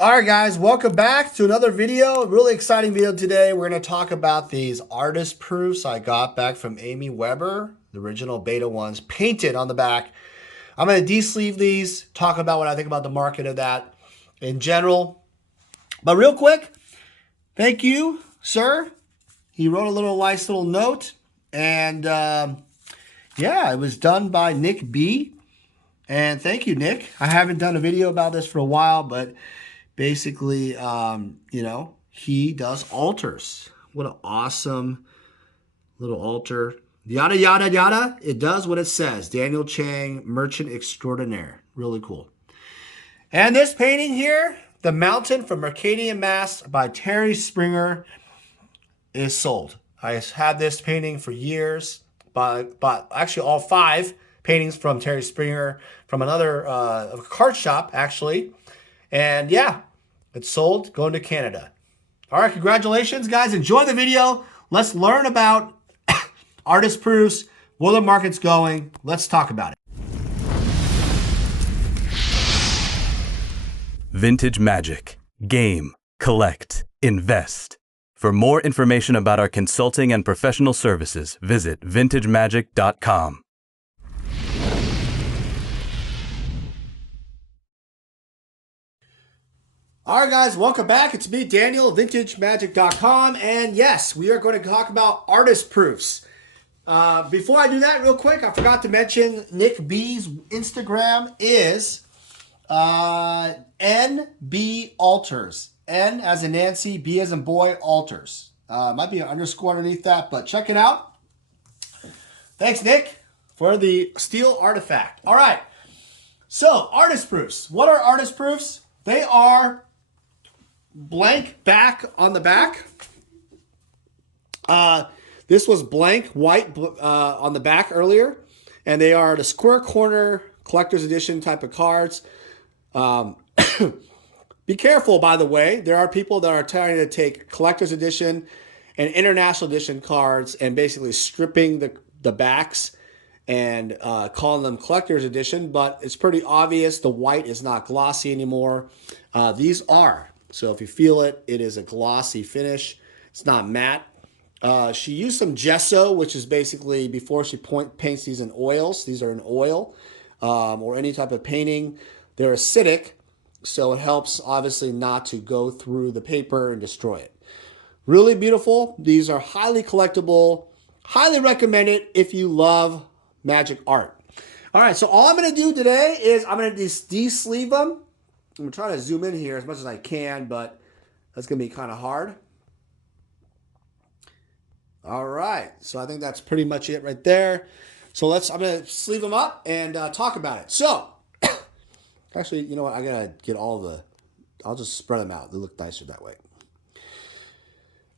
All right, guys, welcome back to another video. Really exciting video today. We're going to talk about these artist proofs I got back from Amy Weber, the original beta ones, painted on the back. I'm going to de-sleeve these, talk about what I think about the market of that in general. But real quick, thank you, sir. He wrote a nice little note. And yeah, it was done by Nick B. And thank you, Nick. I haven't done a video about this for a while, but basically, he does altars. What an awesome little altar. Yada, yada, yada. It does what it says. Daniel Chang, Merchant Extraordinaire. Really cool. And this painting here, The Mountain from Mercadian Mass by Terry Springer, is sold. I had this painting for years, but actually all 5 paintings from Terry Springer from another card shop, actually. And yeah, it's sold, going to Canada. All right, congratulations, guys. Enjoy the video. Let's learn about artist proofs, where the market's going. Let's talk about it. Vintage Magic. Game, collect, invest. For more information about our consulting and professional services, visit vintagemagic.com. All right, guys, welcome back. It's me, Daniel, vintagemagic.com. And yes, we are going to talk about artist proofs. Before I do that, real quick, I forgot to mention Nick B's Instagram is NB Altars. N as in Nancy, B as in boy, Altars. Might be an underscore underneath that, but check it out. Thanks, Nick, for the steel artifact. All right, so artist proofs. What are artist proofs? They are blank back on the back. This was blank white on the back earlier, and they are the square corner collector's edition type of cards. Be careful, by the way. There are people that are trying to take collector's edition and international edition cards and basically stripping the backs and calling them collector's edition, but it's pretty obvious the white is not glossy anymore. These are. So if you feel it, it is a glossy finish. It's not matte. She used some gesso, which is basically before she paints these in oils. These are in oil or any type of painting. They're acidic, so it helps obviously not to go through the paper and destroy it. Really beautiful. These are highly collectible. Highly recommend it if you love magic art. All right, so all I'm going to do today is I'm going to de-sleeve them. I'm going to try to zoom in here as much as I can, but that's going to be kind of hard. All right, so I think that's pretty much it right there. So I'm going to sleeve them up and talk about it. So, actually, you know what? I got to get I'll just spread them out. They look nicer that way.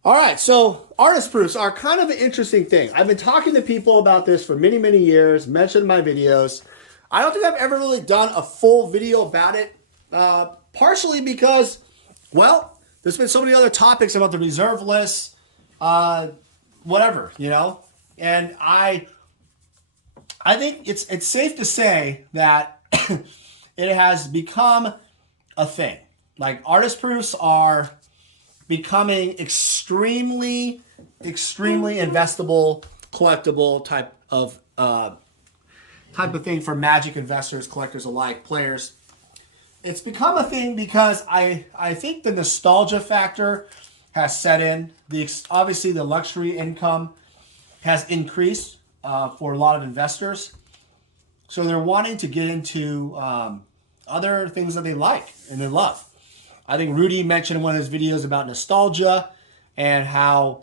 All right, so artist proofs are kind of an interesting thing. I've been talking to people about this for many, many years, mentioned in my videos. I don't think I've ever really done a full video about it, partially because, well, there's been so many other topics about the reserve list, whatever, and I think it's safe to say that it has become a thing. Like, artist proofs are becoming extremely investable, collectible type of thing for magic investors, collectors alike, players. It's become a thing because I think the nostalgia factor has set in. Obviously the luxury income has increased for a lot of investors. So they're wanting to get into other things that they like and they love. I think Rudy mentioned in one of his videos about nostalgia and how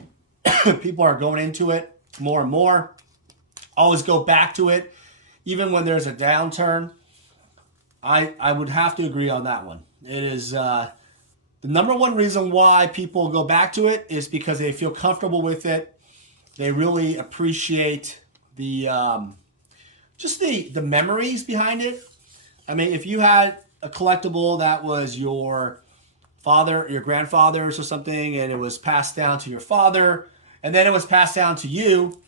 people are going into it more and more. Always go back to it, even when there's a downturn. I would have to agree on that one. It is the number one reason why people go back to it is because they feel comfortable with it. They really appreciate the just the memories behind it. I mean, if you had a collectible that was your grandfather's or something, and it was passed down to your father, and then it was passed down to you,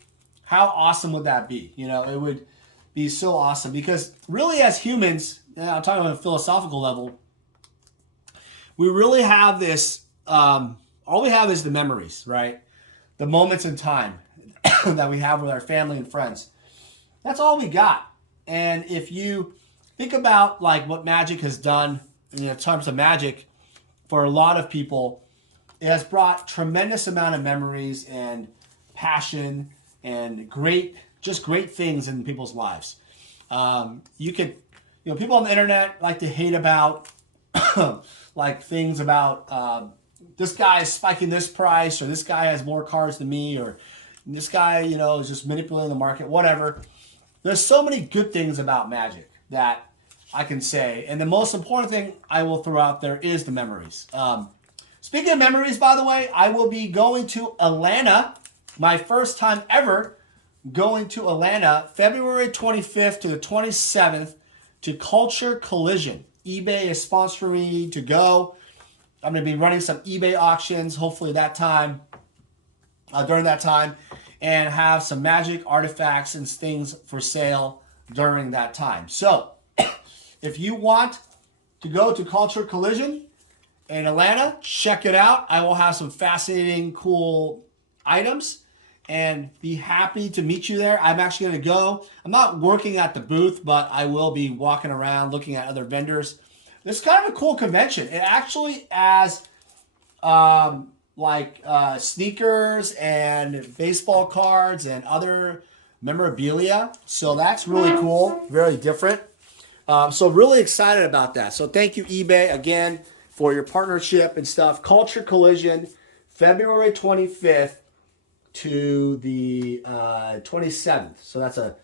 how awesome would that be? It would be so awesome because really as humans, I'm talking on a philosophical level, we really have this, all we have is the memories, right? The moments in time that we have with our family and friends. That's all we got. And if you think about like what Magic has done in terms of Magic for a lot of people, it has brought tremendous amount of memories and passion and just great things in people's lives. People on the internet like to hate about like things about this guy is spiking this price, or this guy has more cards than me, or this guy, is just manipulating the market, whatever. There's so many good things about Magic that I can say. And the most important thing I will throw out there is the memories. Speaking of memories, by the way, I will be going to Atlanta, my first time ever going to Atlanta, February 25th to the 27th to Culture Collision. eBay is sponsoring me to go. I'm going to be running some eBay auctions, hopefully during that time, and have some Magic artifacts and things for sale during that time. So, if you want to go to Culture Collision in Atlanta, check it out. I will have some fascinating, cool items and be happy to meet you there. I'm actually going to go. I'm not working at the booth, but I will be walking around looking at other vendors. It's kind of a cool convention. It actually has sneakers and baseball cards and other memorabilia. So that's really cool. Very different. So really excited about that. So thank you, eBay, again, for your partnership and stuff. Culture Collision, February 25th to the 27th. So that's a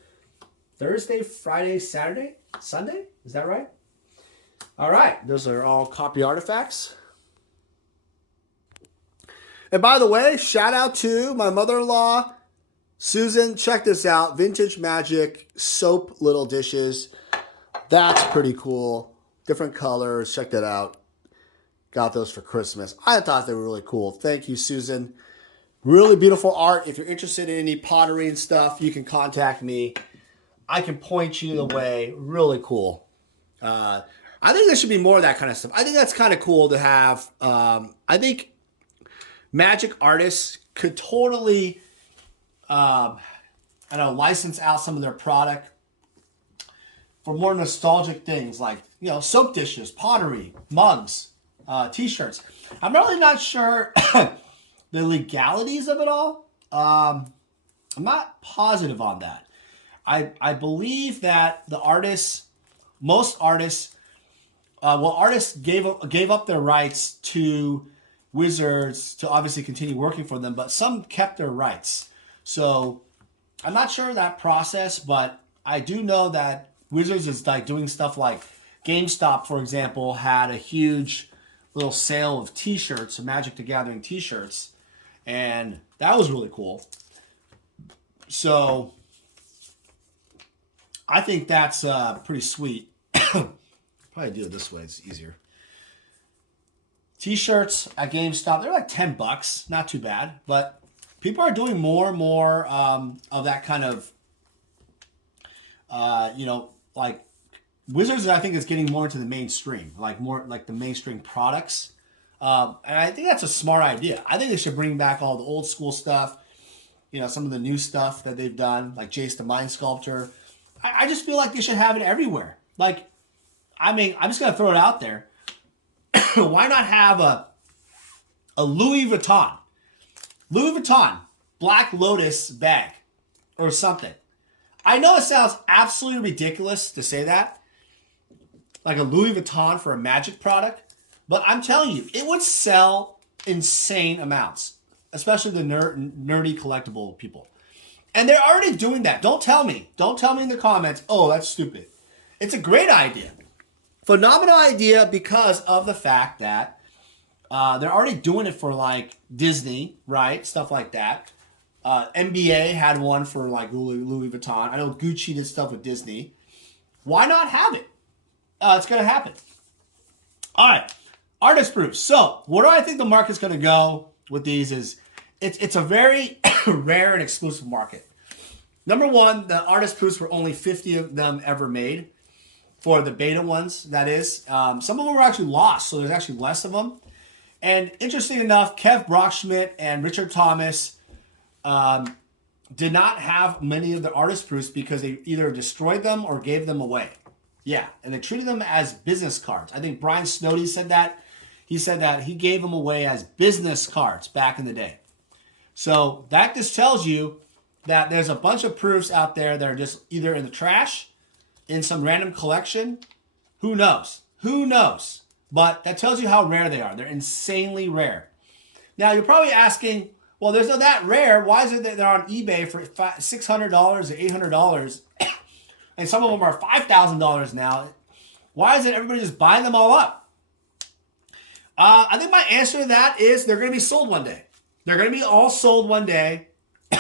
Thursday, Friday, Saturday, Sunday? Is that right? All right. Those are all copy artifacts. And by the way, shout out to my mother-in-law, Susan. Check this out. Vintage Magic soap little dishes. That's pretty cool. Different colors. Check that out. Got those for Christmas. I thought they were really cool. Thank you, Susan. Really beautiful art. If you're interested in any pottery and stuff, you can contact me. I can point you the way. Really cool. I think there should be more of that kind of stuff. I think that's kind of cool to have. I think Magic artists could totally, license out some of their product for more nostalgic things like, soap dishes, pottery, mugs, t-shirts. I'm really not sure the legalities of it all. I'm not positive on that. I believe that most artists gave up their rights to Wizards to obviously continue working for them, but some kept their rights. So I'm not sure that process, but I do know that Wizards is like doing stuff like GameStop, for example, had a huge little sale of t-shirts, Magic the Gathering t-shirts, and that was really cool. So I think that's pretty sweet. Probably do it this way, it's easier. T-shirts at GameStop, they're like $10, not too bad, but people are doing more and more of that kind of, like Wizards, I think, is getting more into the mainstream, like more like the mainstream products. And I think that's a smart idea. I think they should bring back all the old school stuff, some of the new stuff that they've done, like Jace the Mind Sculptor. I just feel like they should have it everywhere. Like, I'm just going to throw it out there. Why not have a Louis Vuitton Black Lotus bag or something? I know it sounds absolutely ridiculous to say that, like a Louis Vuitton for a Magic product, but I'm telling you, it would sell insane amounts, especially the nerdy collectible people. And they're already doing that. Don't tell me in the comments, oh, that's stupid. It's a great idea. Phenomenal idea because of the fact that they're already doing it for like Disney, right? Stuff like that. NBA had one for like Louis Vuitton. I know Gucci did stuff with Disney. Why not have it? It's going to happen. All right. Artist proofs. So where do I think the market's going to go with these is it's a very rare and exclusive market. Number one, the artist proofs were only 50 of them ever made. for the beta ones, that is. Some of them were actually lost, so there's actually less of them. And interesting enough, Kev Brockschmidt and Richard Thomas did not have many of the artist proofs because they either destroyed them or gave them away. Yeah, and they treated them as business cards. I think Brian Snowdy said that. He said that he gave them away as business cards back in the day. So that just tells you that there's a bunch of proofs out there that are just either in the trash, in some random collection. Who knows? Who knows? But that tells you how rare they are. They're insanely rare. Now, you're probably asking, well, there's no that rare. Why is it that they're on eBay for $600 or $800? And some of them are $5,000 now. Why isn't everybody just buying them all up? I think my answer to that is they're going to be sold one day. They're going to be all sold one day.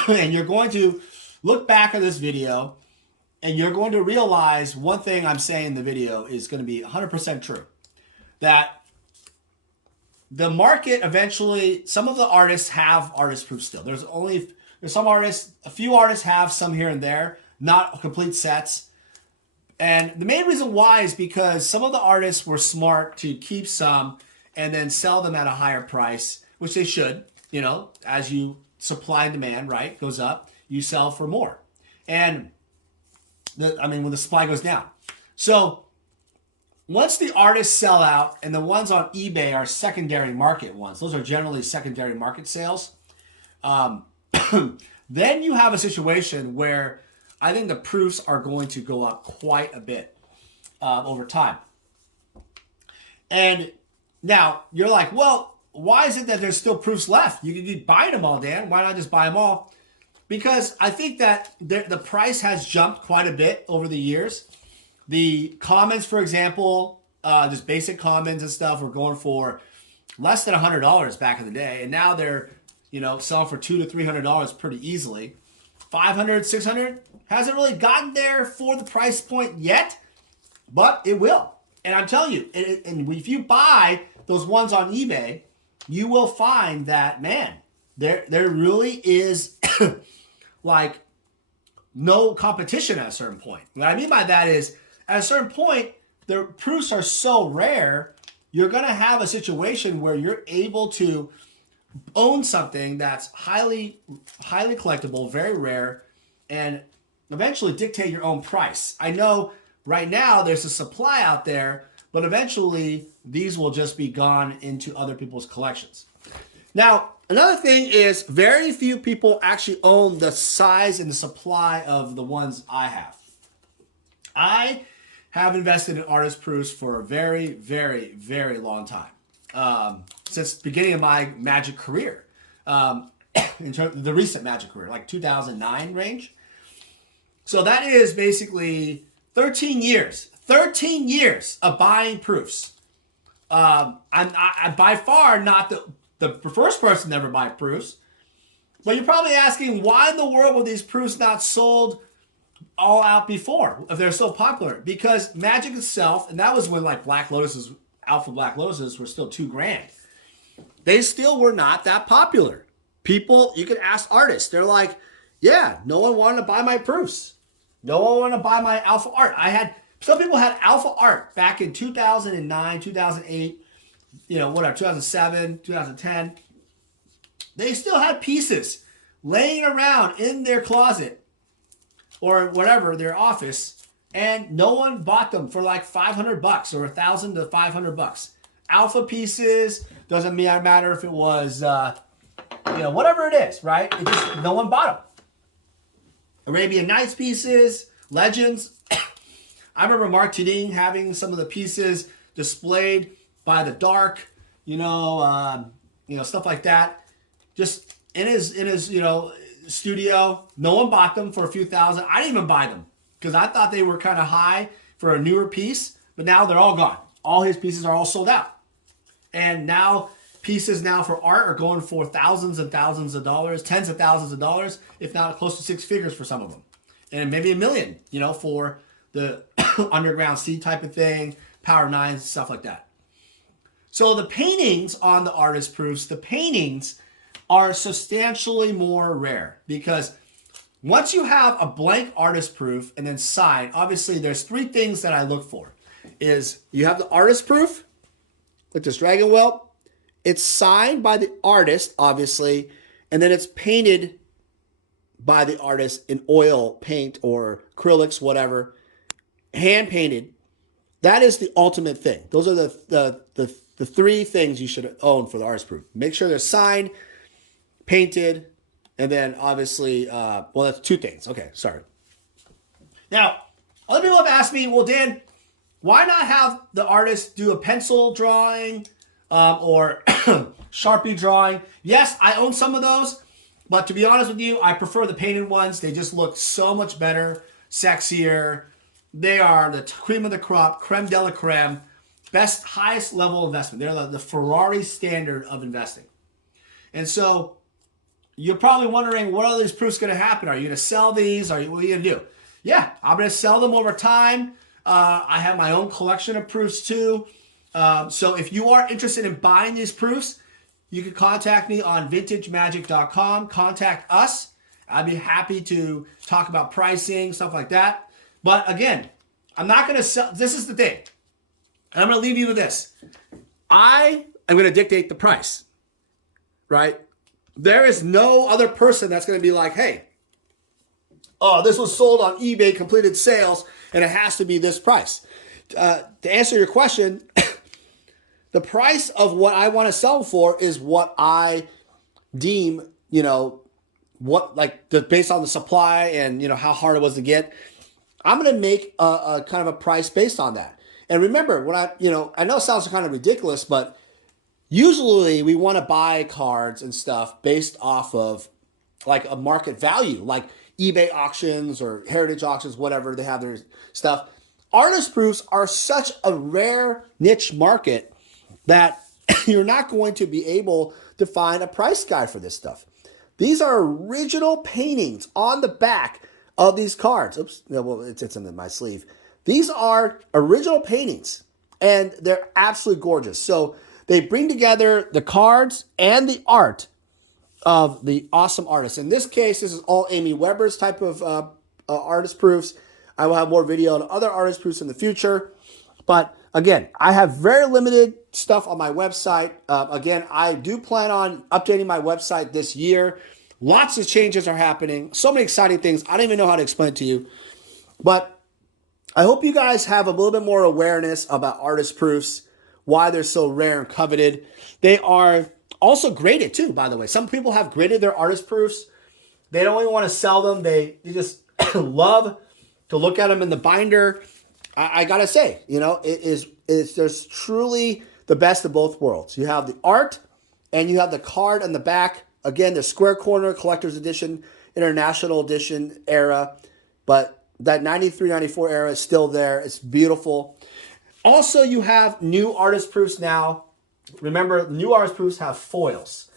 And you're going to look back at this video and you're going to realize one thing I'm saying in the video is going to be 100% true. That the market eventually, some of the artists have artist proof still. There's some artists, a few artists have some here and there, not complete sets. And the main reason why is because some of the artists were smart to keep some and then sell them at a higher price, which they should, you know, as you supply and demand, right, goes up, you sell for more. And when the supply goes down. So once the artists sell out and the ones on eBay are secondary market ones, those are generally secondary market sales, then you have a situation where I think the proofs are going to go up quite a bit over time. And now you're like, well, why is it that there's still proofs left? You could be buying them all, Dan. Why not just buy them all? Because I think that the price has jumped quite a bit over the years. The commons, for example, just basic commons and stuff were going for less than $100 back in the day. And now they're, you know, selling for $200 to $300 pretty easily. $500, $600 hasn't really gotten there for the price point yet, but it will. And I'm telling you, and if you buy those ones on eBay, you will find that, man, there really is like no competition at a certain point. What I mean by that is, at a certain point, the proofs are so rare, you're going to have a situation where you're able to own something that's highly collectible, very rare, and eventually dictate your own price. I know right now there's a supply out there, but eventually these will just be gone into other people's collections. Now, another thing is very few people actually own the size and the supply of the ones I have. I have invested in artist proofs for a very, very, very long time. Since the beginning of my Magic career. In terms of the recent Magic career, like 2009 range. So that is basically 13 years. 13 years of buying proofs. I'm by far not the first person to ever buy proofs. But you're probably asking, why in the world were these proofs not sold all out before, if they're so popular? Because Magic itself, and that was when like Alpha Black Lotuses were still $2,000. They still were not that popular. People, you could ask artists, they're like, yeah, no one wanted to buy my proofs. No one wanted to buy my Alpha art. Some people had Alpha art back in 2009, 2008, 2007, 2010. They still had pieces laying around in their closet or whatever, their office, and no one bought them for like $500 or $1,000 to $500. Alpha pieces, doesn't matter if it was, whatever it is, right? It just, no one bought them. Arabian Nights pieces, Legends. I remember Mark Tuding having some of the pieces displayed by the Dark, stuff like that. Just in his studio. No one bought them for a few thousand. I didn't even buy them because I thought they were kind of high for a newer piece, but now they're all gone. All his pieces are all sold out. And now pieces now for art are going for thousands and thousands of dollars, tens of thousands of dollars, if not close to six figures for some of them. And maybe $1 million, for the Underground Sea type of thing, Power Nines, stuff like that. So the paintings on the artist proofs, the paintings are substantially more rare because Once you have a blank artist proof and then sign, obviously there's 3 things that I look for. Is you have the artist proof, like this dragon whelp. It's signed by the artist, obviously, and then it's painted by the artist in oil paint or acrylics, whatever, hand painted. That is the ultimate thing. Those are the 3 things you should own for the artist proof. Make sure they're signed, painted, and then obviously, well, that's 2 things. Okay, sorry. Now, other people have asked me, well, Dan, why not have the artist do a pencil drawing or Sharpie drawing? Yes, I own some of those, but to be honest with you, I prefer the painted ones. They just look so much better, sexier. They are the cream of the crop, creme de la creme, best, highest level investment. They're the Ferrari standard of investing. And so you're probably wondering, what are these proofs going to happen? Are you going to sell these? What are you going to do? Yeah, I'm going to sell them over time. I have my own collection of proofs too. So if you are interested in buying these proofs, you can contact me on vintagemagic.com. Contact us. I'd be happy to talk about pricing, stuff like that. But again, I'm not going to sell. This is the thing. And I'm going to leave you with this. I am going to dictate the price, right? There is no other person that's going to be like, hey, oh, this was sold on eBay, completed sales, and it has to be this price. To answer your question, the price of what I want to sell for is what I deem, based on the supply and, how hard it was to get. I'm going to make a kind of a price based on that. And remember, when I know it sounds kind of ridiculous, but usually we want to buy cards and stuff based off of like a market value, like eBay auctions or heritage auctions, whatever, they have their stuff. Artist proofs are such a rare niche market that you're not going to be able to find a price guide for this stuff. These are original paintings on the back of these cards. Oops, no, well, it's in my sleeve. These are original paintings, and they're absolutely gorgeous. So they bring together the cards and the art of the awesome artists. In this case, this is all Amy Weber's type of artist proofs. I will have more video on other artist proofs in the future. But again, I have very limited stuff on my website. Again, I do plan on updating my website this year. Lots of changes are happening. So many exciting things. I don't even know how to explain it to you. But I hope you guys have a little bit more awareness about artist proofs, why they're so rare and coveted. They are also graded too, by the way. Some people have graded their artist proofs. They don't even want to sell them. They just love to look at them in the binder. I gotta say, there's truly the best of both worlds. You have the art and you have the card on the back. Again, the square corner collector's edition, international edition era, but that 93, 94 era is still there. It's beautiful. Also, you have new artist proofs now. Remember, new artist proofs have foils.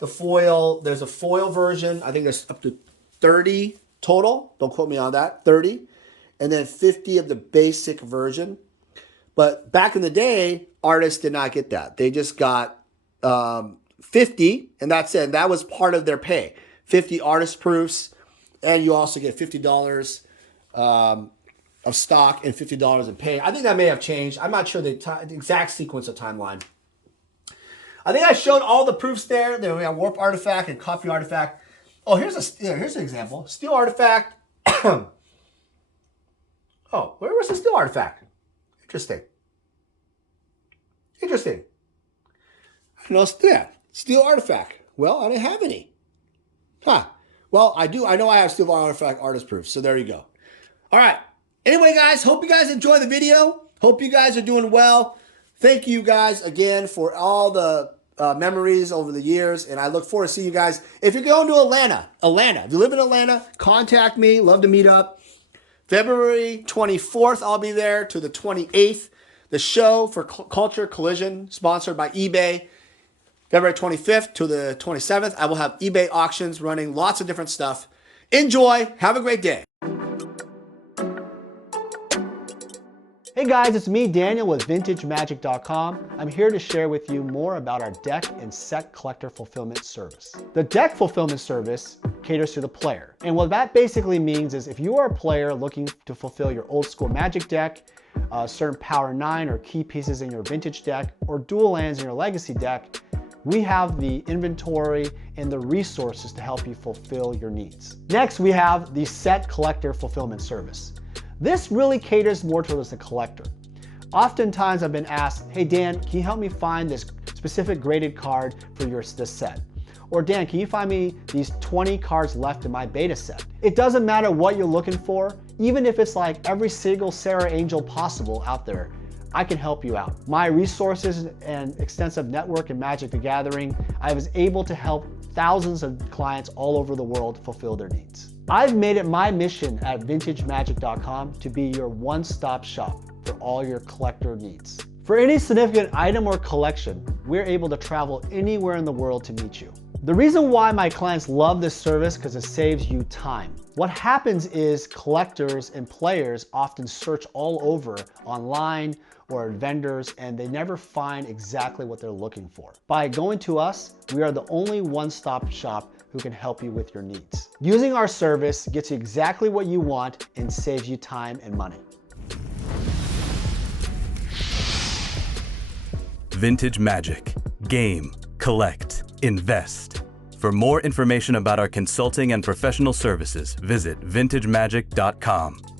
The foil, there's a foil version. I think there's up to 30 total. Don't quote me on that. 30. And then 50 of the basic version. But back in the day, artists did not get that. They just got 50, and that's it. That was part of their pay. 50 artist proofs, and you also get $50 of stock and $50 in pay. I think that may have changed. I'm not sure the exact sequence of timeline. I think I showed all the proofs there. Then we have warp artifact and coffee artifact. Oh, here's an example. Steel artifact. Oh, where was the steel artifact? Interesting. I didn't know that. Steel artifact. Well, I didn't have any. Huh. Well, I do. I know I have steel artifact artist proofs. So there you go. All right. Anyway, guys, hope you guys enjoy the video. Hope you guys are doing well. Thank you guys again for all the memories over the years. And I look forward to seeing you guys. If you're going to Atlanta, if you live in Atlanta, contact me. Love to meet up. February 24th, I'll be there to the 28th. The show for Culture Collision, sponsored by eBay. February 25th to the 27th, I will have eBay auctions running lots of different stuff. Enjoy. Have a great day. Hey guys, it's me, Daniel, with VintageMagic.com. I'm here to share with you more about our deck and set collector fulfillment service. The deck fulfillment service caters to the player. And what that basically means is if you are a player looking to fulfill your old school Magic deck, certain Power 9 or key pieces in your Vintage deck, or dual lands in your Legacy deck, we have the inventory and the resources to help you fulfill your needs. Next, we have the Set Collector Fulfillment Service. This really caters more towards the collector. Oftentimes I've been asked, hey Dan, can you help me find this specific graded card for this set? Or Dan, can you find me these 20 cards left in my beta set? It doesn't matter what you're looking for, even if it's like every single Sarah Angel possible out there, I can help you out. My resources and extensive network in Magic the Gathering, I was able to help thousands of clients all over the world fulfill their needs. I've made it my mission at vintagemagic.com to be your one-stop shop for all your collector needs. For any significant item or collection, we're able to travel anywhere in the world to meet you. The reason why my clients love this service because it saves you time. What happens is collectors and players often search all over online or at vendors and they never find exactly what they're looking for. By going to us, we are the only one-stop shop who can help you with your needs. Using our service gets you exactly what you want and saves you time and money. Vintage Magic. Game, collect, invest. For more information about our consulting and professional services, visit vintagemagic.com.